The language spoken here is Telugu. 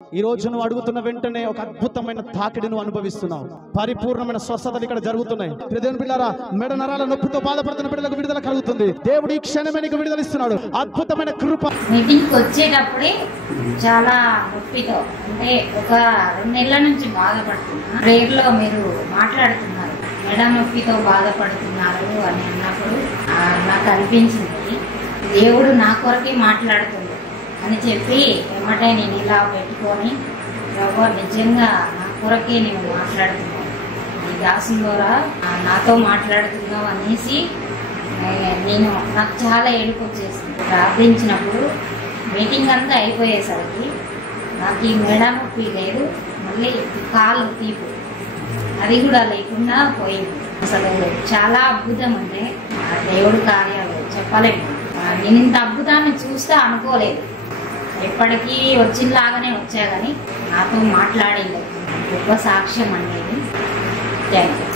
ఈ రోజు నువ్వు అడుగుతున్న వెంటనే ఒక అద్భుతమైన తాకిడిని అనుభవిస్తున్నావు. పరిపూర్ణమైన స్వస్థతలు ఇక్కడ జరుగుతున్నాయి. దేవుని బిడ్డలారా, మెడ నరాల నొప్పితో బాధపడుతున్న బిడ్డలకు విడుదల కలుగుతుంది. దేవుడు ఈ క్షణమే నీకు విడుదల ఇస్తున్నాడు. అద్భుతమైన కృప. మీటింగ్కి వచ్చేటప్పుడే చాలా నొప్పితో, అంటే ఒక 2 నెలల నుంచి బాధపడుతున్నా. ప్రేయర్లో మీరు మాట్లాడుతున్నారు, మెడ నొప్పితో బాధపడుతున్నారు అని అన్నప్పుడు నాకు అనిపించింది దేవుడు నా కొరకే మాట్లాడుతుంది అని చెప్పి ఏమంటే నేను ఇలా పెట్టుకొని, ప్రభు నిజంగా నా కొరకే నేను మాట్లాడుతున్నాను, ఈ దాసం ద్వారా నాతో మాట్లాడుతున్నావు అనేసి నాకు చాలా ఏడుపు వచ్చేసింది. ప్రార్థించినప్పుడు మీటింగ్ అంతా అయిపోయేసరికి నాకు ఈ మెడ నొప్పి లేదు, మళ్ళీ కాలు తీపు అది కూడా లేకుండా పోయింది. అసలు చాలా అద్భుతం అంటే దేవుడు కార్యాలు చెప్పలేము. నేను ఇంత అద్భుతాన్ని చూస్తే అనుకోలేదు. ఎప్పటికీ వచ్చినలాగానే వచ్చా కానీ నాతో మాట్లాడేది గొప్ప సాక్ష్యం అనేది. Thank you.